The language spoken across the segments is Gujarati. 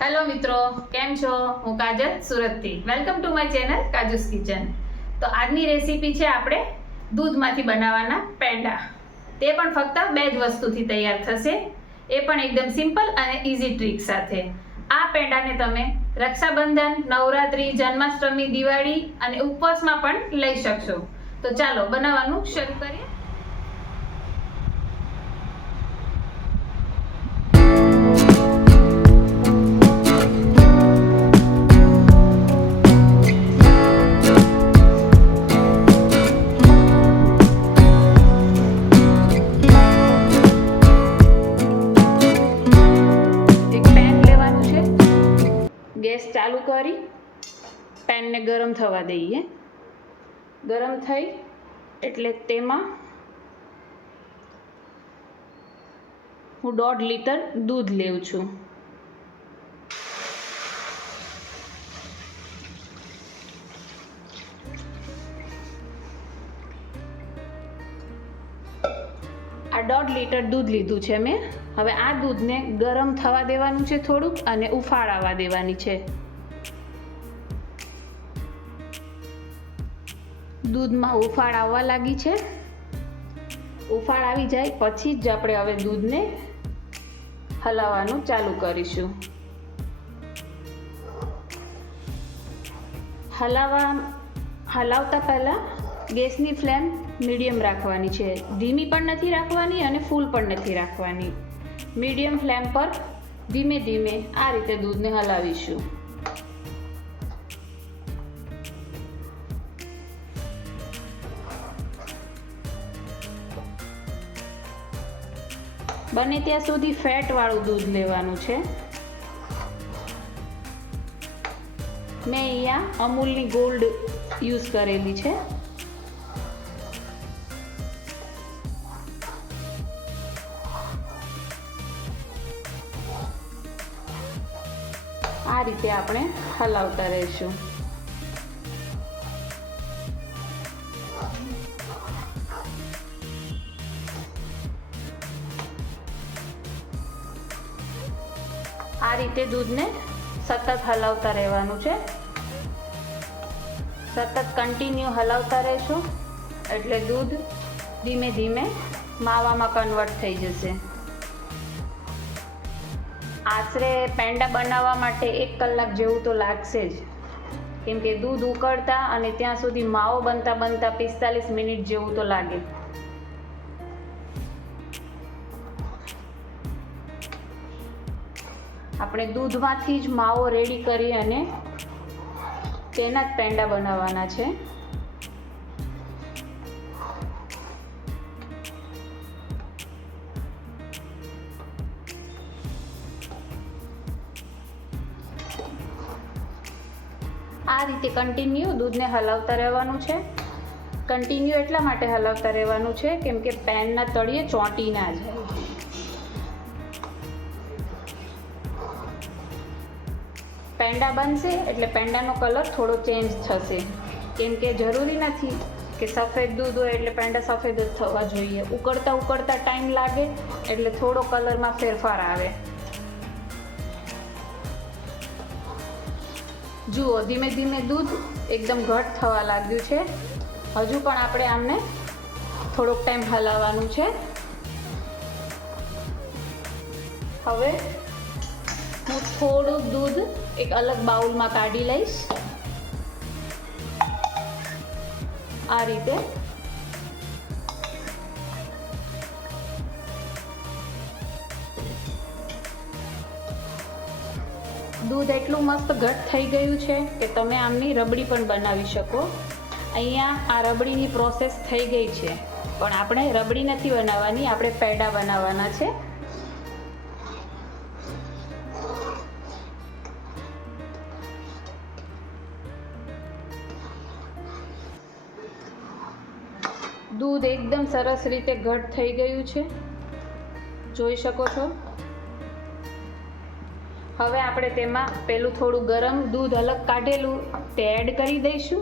હેલો મિત્રો, કેમ છો? હું કાજલ સુરતથી. Welcome to my channel Kaju's Kitchen. તો આજની રેસીપી છે આપણે દૂધમાંથી બનાવવાના પેંડા. તે પણ ફક્ત 2 જ વસ્તુથી તૈયાર થશે, એ પણ એકદમ સિમ્પલ અને ઇઝી ટ્રીક સાથે. આ પેંડાને તમે રક્ષાબંધન, નવરાત્રી, જન્માષ્ટમી, દિવાળી અને ઉપવાસમાં પણ લઈ શકશો. તો ચાલો બનાવવાનું શરૂ કરીએ. ગેસ ચાલુ કરી પેનને ગરમ થવા દઈએ. ગરમ થઈ એટલે તેમાં હું 1.5 લીટર દૂધ લેઉં છું. આ 1.5 લીટર દૂધ લીધું છે મેં. હવે આ દૂધને ગરમ થવા દેવાનું છે થોડુંક, અને ઉફાળ આવવા દેવાની છે. દૂધમાં ઉફાળ આવવા લાગી છે. ઉફાળ આવી જાય પછી જ આપણે હવે દૂધને હલાવવાનું ચાલુ કરીશું. હલાવતા પહેલાં ગેસની ફ્લેમ મીડિયમ રાખવાની છે. ધીમી પણ નથી રાખવાની અને ફૂલ પણ નથી રાખવાની. મીડિયમ ફ્લેમ પર ધીમે ધીમે આ રીતે દૂધને હલાવીશું. બને ત્યાં સુધી ફેટવાળું દૂધ લેવાનું છે. મેં અહીંયા અમૂલની ગોલ્ડ યુઝ કરેલી છે. આ રીતે આપણે હલાવતા રહીશું. આ રીતે દૂધને સતત હલાવતા રહેવાનું છે. સતત કન્ટિન્યુ હલાવતા રહેશું એટલે દૂધ ધીમે ધીમે માવામાં કન્વર્ટ થઈ જશે. આશરે પેંડા બનાવવા માટે 1 કલાક જેવું તો લાગશે જ, કેમ કે દૂધ ઉકળતા અને ત્યાં સુધી માવો બનતા 45 મિનિટ જેવું તો લાગે. આપણે દૂધમાંથી જ માવો રેડી કરી અને તેના જ પેંડા બનાવવાના છે. આ રીતે કન્ટિન્યુ દૂધને હલાવતા રહેવાનું છે. કન્ટિન્યુ એટલા માટે હલાવતા રહેવાનું છે કેમ કે પેનના તળિયે ચોંટી ના જાય. પેંડા બનશે એટલે પેંડાનો કલર થોડો ચેન્જ થશે, કેમ કે જરૂરી નથી કે સફેદ દૂધ હોય એટલે પેંડા સફેદ જ થવા જોઈએ. ઉકળતા ટાઈમ લાગે એટલે થોડો કલરમાં ફેરફાર આવે. જુઓ, ધીમે ધીમે દૂધ એકદમ ઘટ થવા લાગ્યું છે. હજુ પણ આપણે આમને થોડોક ટાઈમ હલાવવાનું છે. હવે હું થોડું દૂધ એક અલગ બાઉલમાં કાઢી લઈશ. આ રીતે દૂધ એટલું મસ્ત ઘટ થઈ ગયું છે કે તમે આમની રબડી પણ બનાવી શકો. અહીંયા આ રબડીની પ્રોસેસ થઈ ગઈ છે, પણ આપણે રબડી નથી બનાવવાની, આપણે પેંડા બનાવવાના છે. દૂધ એકદમ સરસ રીતે ઘટ થઈ ગયું છે, જોઈ શકો છો. હવે આપણે તેમાં પેલું થોડું ગરમ દૂધ અલગ કાઢેલું તે એડ કરી દઈશું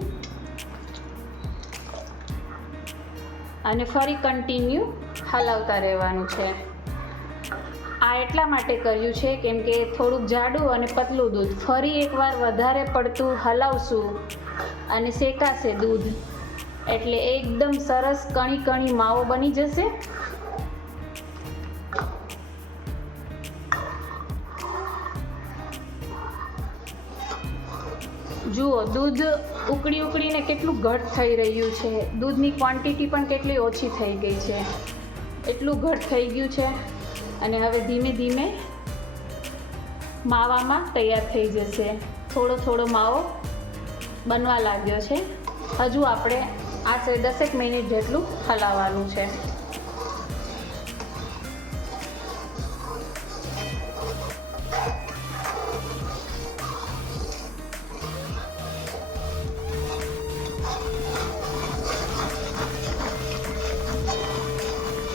અને ફરી કન્ટિન્યુ હલાવતા રહેવાનું છે. આ એટલા માટે કર્યું છે કેમ કે થોડુંક જાડું અને પતલું દૂધ ફરી એકવાર વધારે પડતું હલાવશું અને શેકાશે દૂધ એટલે એકદમ સરસ કણી કણી માવો બની જશે. જુઓ દૂધ ઉકળીને કેટલું ઘટ થઈ રહ્યું છે. દૂધની ક્વોન્ટિટી પણ કેટલી ઓછી થઈ ગઈ છે. એટલું ઘટ થઈ ગયું છે અને હવે ધીમે ધીમે માવામાં તૈયાર થઈ જશે. થોડો થોડો માવો બનવા લાગ્યો છે. હજુ આપણે આશરે 10 મિનિટ જેટલું હલાવવાનું છે.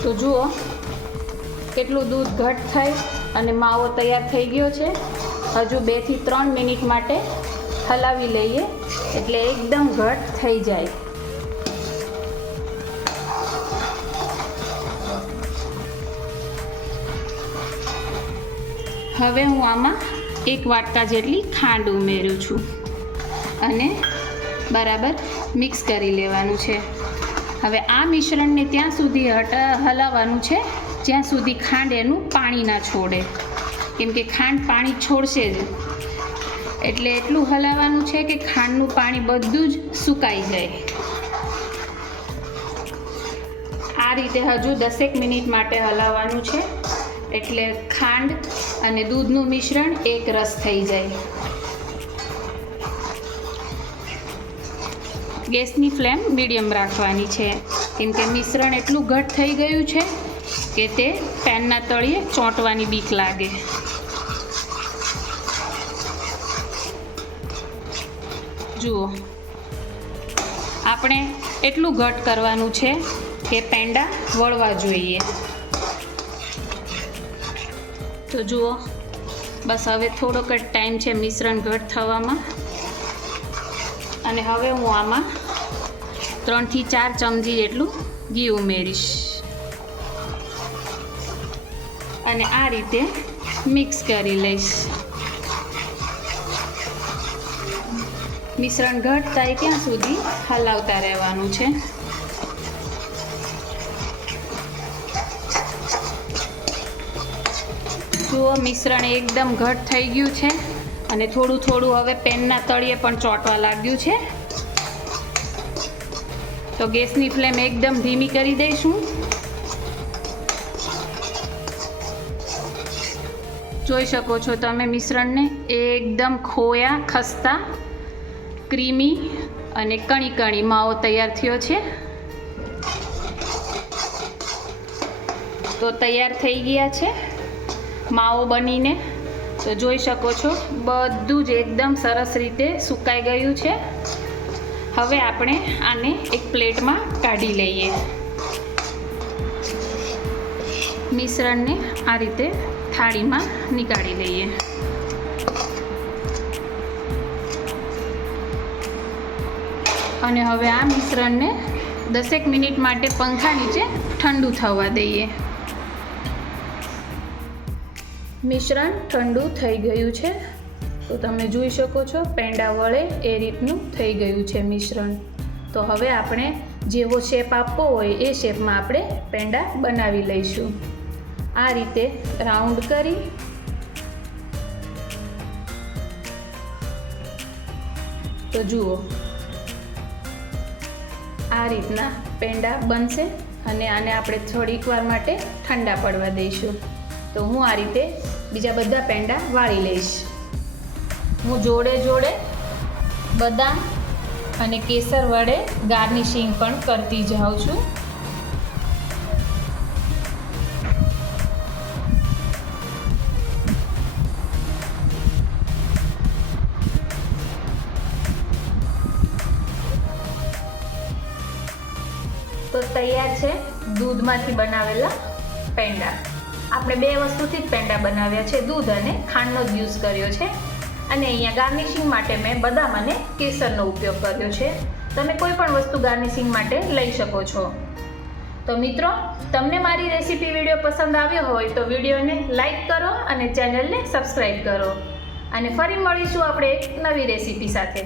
તો જુઓ કેટલું દૂધ ઘટ થઈ અને માવો તૈયાર થઈ ગયો છે. હજુ 2 થી 3 મિનિટ માટે હલાવી લઈએ એટલે એકદમ ઘટ થઈ જાય. હવે હું આમાં 1 વાટકા જેટલી ખાંડ ઉમેરું છું અને બરાબર મિક્સ કરી લેવાનું છે. હવે આ મિશ્રણને ત્યાં સુધી હલાવવાનું છે જ્યાં સુધી ખાંડ એનું પાણી ના છોડે, કેમ કે ખાંડ પાણી છોડશે જ એટલે એટલું હલાવવાનું છે કે ખાંડનું પાણી બધું જ સુકાઈ જાય. આ રીતે હજુ 10 મિનિટ માટે હલાવવાનું છે એટલે ખાંડ અને દૂધનું મિશ્રણ એક રસ થઈ જાય. ગેસની ફ્લેમ મીડિયમ રાખવાની છે કેમ કે મિશ્રણ એટલું ઘટ થઈ ગયું છે કે તે પેનના તળિયે ચોંટવાની બીક લાગે. જુઓ આપણે એટલું ઘટ કરવાનું છે કે પેંડા વળવા જોઈએ. તો જુઓ બસ હવે થોડોક જ ટાઈમ છે મિશ્રણ ઘટ થવામાં અને હવે હું આમાં 3 થી 4 ચમચી જેટલું ઘી ઉમેરીશ અને આ રીતે મિક્સ કરી લઈશ. મિશ્રણ ઘટ થાય ત્યાં સુધી હલાવતા રહેવાનું છે. જુઓ મિશ્રણ એકદમ ઘટ થઈ ગયું છે અને થોડું થોડું હવે પેનના તળિયે પણ ચોંટવા લાગ્યું છે. તો ગેસની ફ્લેમ એકદમ ધીમી કરી દઈશું. જોઈ શકો છો તમે મિશ્રણને એકદમ ખોયા ખસ્તા ક્રીમી અને કણી કણી માવો તૈયાર થયો છે. તો તૈયાર થઈ ગયા છે માવો બનીને. તો જોઈ શકો છો બધું જ એકદમ સરસ રીતે સુકાઈ ગયું છે. હવે આપણે આને એક પ્લેટમાં કાઢી લઈએ. મિશ્રણને આ રીતે થાળીમાં નીકાળી લઈએ. અને હવે આ મિશ્રણને 10 મિનિટ માટે પંખા નીચે ઠંડુ થવા દઈએ. મિશ્રણ ઠંડુ થઈ ગયું છે તો તમે જોઈ શકો છો પેંડા વળે એ રીતનું થઈ ગયું છે મિશ્રણ. તો હવે આપણે જેવો શેપ આપવો હોય એ શેપમાં આપણે પેંડા બનાવી લઈશું. આ રીતે રાઉન્ડ કરી તો જુઓ આ રીતના પેંડા બનશે અને આને આપણે થોડીક વાર માટે ઠંડા પડવા દઈશું. તો હું આ રીતે બીજા બધા પેંડા વાળી લઈશ. હું જોડે જોડે બદામ અને કેસર વડે ગાર્નિશિંગ પણ કરતી જાઉં છું. તો તૈયાર છે દૂધમાંથી બનાવેલા પેંડા. આપણે 2 વસ્તુથી જ પેંડા બનાવ્યા છે, દૂધ અને ખાંડનો જ યુઝ કર્યો છે. અને અહીંયા ગાર્નિશિંગ માટે મેં બદામ અને કેસરનો ઉપયોગ કર્યો છે. તમે કોઈ પણ વસ્તુ ગાર્નિશિંગ માટે લઈ શકો છો. તો મિત્રો, તમને મારી રેસીપી વિડીયો પસંદ આવ્યો હોય તો વિડીયોને લાઈક કરો અને ચેનલને સબસ્ક્રાઈબ કરો. અને ફરી મળીશું આપણે એક નવી રેસીપી સાથે.